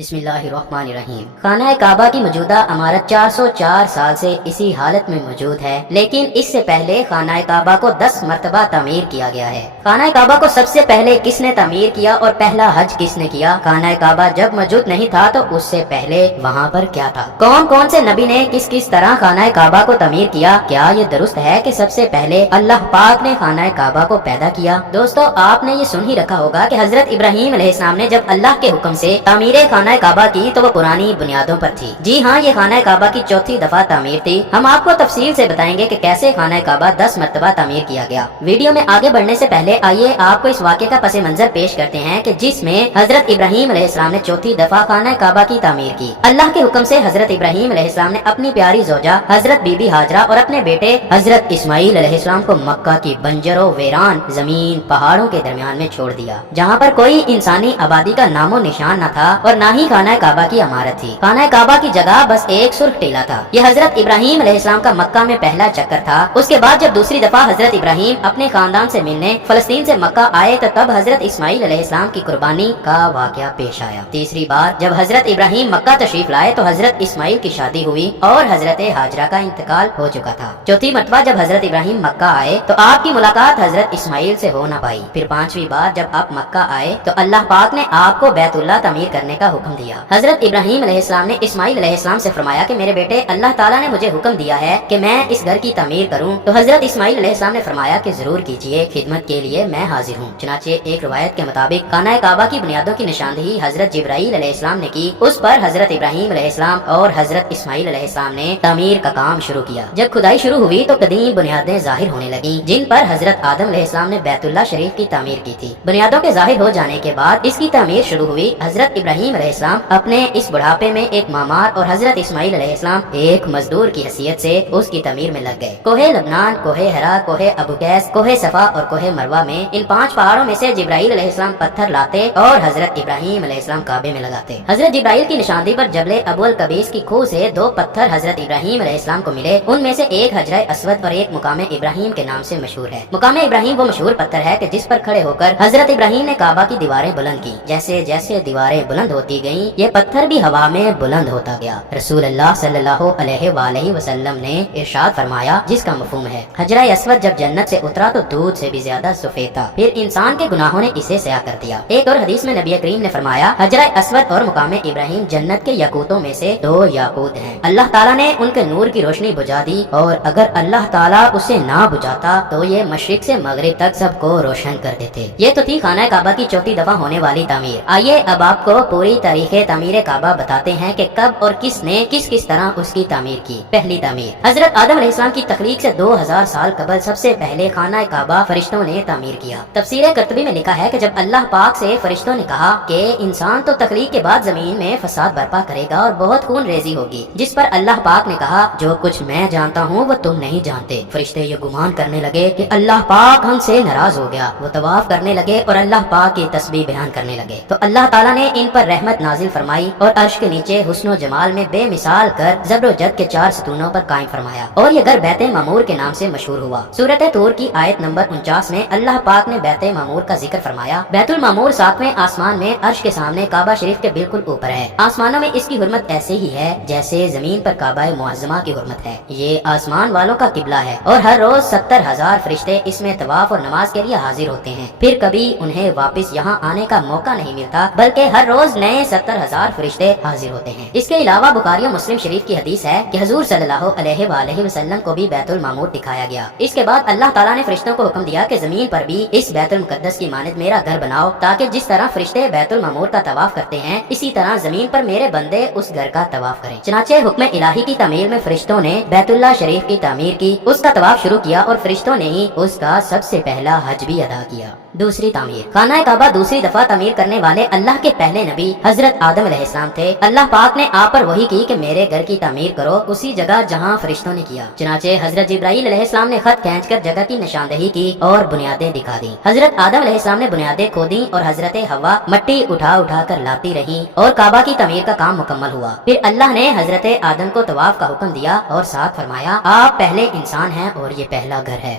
بسم اللہ الرحمن الرحیم۔ خانہ کعبہ کی موجودہ عمارت 404 سال سے اسی حالت میں موجود ہے، لیکن اس سے پہلے خانہ کعبہ کو 10 مرتبہ تعمیر کیا گیا ہے۔ خانہ کعبہ کو سب سے پہلے کس نے تعمیر کیا اور پہلا حج کس نے کیا؟ خانہ کعبہ جب موجود نہیں تھا تو اس سے پہلے وہاں پر کیا تھا؟ کون کون سے نبی نے کس کس طرح خانہ کعبہ کو تعمیر کیا؟ کیا یہ درست ہے کہ سب سے پہلے اللہ پاک نے خانہ کعبہ کو پیدا کیا؟ دوستو، آپ نے یہ سن ہی رکھا ہوگا کہ حضرت ابراہیم علیہ السلام نے جب اللہ کے حکم سے تعمیر خانہ کعبہ کی تو وہ پرانی بنیادوں پر تھی۔ جی ہاں، یہ خانہ کعبہ کی چوتھی دفعہ تعمیر تھی۔ ہم آپ کو تفصیل سے بتائیں گے کہ کیسے خانہ کعبہ 10 مرتبہ تعمیر کیا گیا۔ ویڈیو میں آگے بڑھنے سے پہلے آئیے آپ کو اس واقعے کا پس منظر پیش کرتے ہیں کہ جس میں حضرت ابراہیم علیہ السلام نے چوتھی دفعہ خانہ کعبہ کی تعمیر کی۔ اللہ کے حکم سے حضرت ابراہیم علیہ السلام نے اپنی پیاری زوجہ حضرت بی بی ہاجرہ اور اپنے بیٹے حضرت اسماعیل علیہ السلام کو مکہ کی بنجر و ویران زمین پہاڑوں کے درمیان میں چھوڑ دیا، جہاں پر کوئی انسانی آبادی کا نام و نشان نہ تھا اور نہ ہی خانہ کعبہ کی عمارت تھی۔ خانہ کعبہ کی جگہ بس ایک سرخ ٹیلا تھا۔ یہ حضرت ابراہیم علیہ السلام کا مکہ میں پہلا چکر تھا۔ اس کے بعد جب دوسری دفعہ حضرت ابراہیم اپنے خاندان سے ملنے فلسطین سے مکہ آئے تو تب حضرت اسماعیل علیہ السلام کی قربانی کا واقعہ پیش آیا۔ تیسری بار جب حضرت ابراہیم مکہ تشریف لائے تو حضرت اسماعیل کی شادی ہوئی اور حضرت ہاجرہ کا انتقال ہو چکا تھا۔ چوتھی مرتبہ جب حضرت ابراہیم مکہ آئے تو آپ کی ملاقات حضرت اسماعیل سے ہو نہ پائی۔ پھر پانچویں بار جب آپ مکہ آئے تو اللہ پاک نے آپ کو بیت اللہ تعمیر کرنے کا حکم دیا۔ حضرت ابراہیم علیہ السلام نے اسماعیل علیہ السلام سے فرمایا کہ میرے بیٹے، اللہ تعالیٰ نے مجھے حکم دیا ہے کہ میں اس گھر کی تعمیر کروں۔ تو حضرت اسماعیل علیہ السلام نے فرمایا کہ ضرور کیجئے، خدمت کے لیے میں حاضر ہوں۔ چنانچہ ایک روایت کے مطابق خانہ کعبہ کی بنیادوں کی نشاندہی حضرت جبرائیل علیہ السلام نے کی۔ اس پر حضرت ابراہیم علیہ السلام اور حضرت اسماعیل علیہ السلام نے تعمیر کا کام شروع کیا۔ جب کھدائی شروع ہوئی تو قدیم بنیادیں ظاہر ہونے لگیں، جن پر حضرت آدم علیہ السلام نے بیت اللہ شریف کی تعمیر کی تھی۔ بنیادوں کے ظاہر ہو جانے کے بعد اس کی تعمیر شروع ہوئی۔ حضرت ابراہیم علیہ السلام اپنے اس بڑھاپے میں ایک معمار اور حضرت اسماعیل علیہ السلام ایک مزدور کی حیثیت سے اس کی تعمیر میں لگ گئے۔ کوہ لبنان، کوہ ہرا، کوہ ابو قیس، کوہ صفا اور کوہ مروہ میں ان 5 پہاڑوں میں سے جبرائیل علیہ السلام پتھر لاتے اور حضرت ابراہیم علیہ السلام کعبے میں لگاتے۔ حضرت جبرائیل کی نشاندہی پر جبل ابو القبیس کی کھوہ سے 2 پتھر حضرت ابراہیم علیہ السلام کو ملے۔ ان میں سے ایک حجرہ اسود اور ایک مقام ابراہیم کے نام سے مشہور ہے۔ مقام ابراہیم وہ مشہور پتھر ہے کہ جس پر کھڑے ہو کر حضرت ابراہیم نے کعبہ کی دیواریں بلند کی۔ جیسے جیسے دیواریں بلند ہوتی گئیں، یہ پتھر بھی ہوا میں بلند ہوتا گیا۔ رسول اللہ صلی اللہ علیہ وآلہ وسلم نے ارشاد فرمایا، جس کا مفہوم ہے حجرہ اسود جب جنت سے اترا تو دودھ سے بھی زیادہ سفید تھا، پھر انسان کے گناہوں نے اسے سیاہ کر دیا۔ ایک اور حدیث میں نبی کریم نے فرمایا، حجرہ اسود اور مقام ابراہیم جنت کے یاقوتوں میں سے 2 یاقوت ہیں۔ اللہ تعالیٰ نے ان کے نور کی روشنی بجھا دی، اور اگر اللہ تعالیٰ اسے نہ بجھاتا تو یہ مشرق سے مغرب تک سب کو روشن کر دیتے۔ یہ تو تھی خانہ کعبہ کی چوتھی دفعہ ہونے والی تعمیر۔ آئیے اب آپ کو پوری تاریخ تعمیر کعبہ بتاتے ہیں کہ کب اور کس نے کس طرح اس کی تعمیر کی۔ پہلی تعمیر حضرت آدم علیہ السلام کی تخلیق سے 2000 سال قبل سب سے پہلے خانہ کعبہ فرشتوں نے تعمیر کیا۔ تفسیر قرطبی میں لکھا ہے کہ جب اللہ پاک سے فرشتوں نے کہا کہ انسان تو تخلیق کے بعد زمین میں فساد برپا کرے گا اور بہت خون ریزی ہوگی، جس پر اللہ پاک نے کہا، جو کچھ میں جانتا ہوں وہ تم نہیں جانتے۔ فرشتے یہ گمان کرنے لگے کہ اللہ پاک ہم سے ناراض ہو گیا۔ وہ طواف کرنے لگے اور اللہ پاک کی تسبیح بیان کرنے لگے تو اللہ تعالیٰ نے ان پر رحمت نازل فرمائی اور عرش کے نیچے حسن و جمال میں بے مثال کر زبر و جد کے 4 ستونوں پر قائم فرمایا، اور یہ گھر بیت معمور کے نام سے مشہور ہوا۔ سورۃ طور کی آیت نمبر 49 میں اللہ پاک نے بیت معمور کا ذکر فرمایا۔ بیت المعمور 7ویں آسمان میں عرش کے سامنے کعبہ شریف کے بالکل اوپر ہے۔ آسمانوں میں اس کی حرمت ایسے ہی ہے جیسے زمین پر کعبہ معظمہ کی حرمت ہے۔ یہ آسمان والوں کا قبلہ ہے اور ہر روز 70,000 فرشتے اس میں طواف اور نماز کے لیے حاضر ہوتے ہیں۔ پھر کبھی انہیں واپس یہاں آنے کا موقع نہیں ملتا، بلکہ ہر روز نئے 70,000 فرشتے حاضر ہوتے ہیں۔ اس کے علاوہ بخاری و مسلم شریف کی حدیث ہے کہ حضور صلی اللہ علیہ وآلہ وسلم کو بھی بیت المعمور دکھایا گیا۔ اس کے بعد اللہ تعالیٰ نے فرشتوں کو حکم دیا کہ زمین پر بھی اس بیت المقدس کی مانند میرا گھر بناؤ، تاکہ جس طرح فرشتے بیت المعمور کا طواف کرتے ہیں اسی طرح زمین پر میرے بندے اس گھر کا طواف کریں۔ چنانچہ حکم الہی کی تعمیر میں فرشتوں نے بیت اللہ شریف کی تعمیر کی، اس کا طواف شروع کیا اور فرشتوں نے ہی اس کا سب سے پہلا حج بھی ادا کیا۔ دوسری تعمیر خانہ کعبہ دوسری دفعہ تعمیر کرنے والے اللہ کے پہلے نبی حضرت آدم علیہ السلام تھے۔ اللہ پاک نے آپ پر وحی کی کہ میرے گھر کی تعمیر کرو اسی جگہ جہاں فرشتوں نے کیا۔ چنانچہ حضرت جبرائیل علیہ السلام نے خط کھینچ کر جگہ کی نشاندہی کی اور بنیادیں دکھا دیں۔ حضرت آدم علیہ السلام نے بنیادیں کھودیں اور حضرت حوا مٹی اٹھا کر لاتی رہیں اور کعبہ کی تعمیر کا کام مکمل ہوا۔ پھر اللہ نے حضرت آدم کو طواف کا حکم دیا اور ساتھ فرمایا، آپ پہلے انسان ہیں اور یہ پہلا گھر ہے۔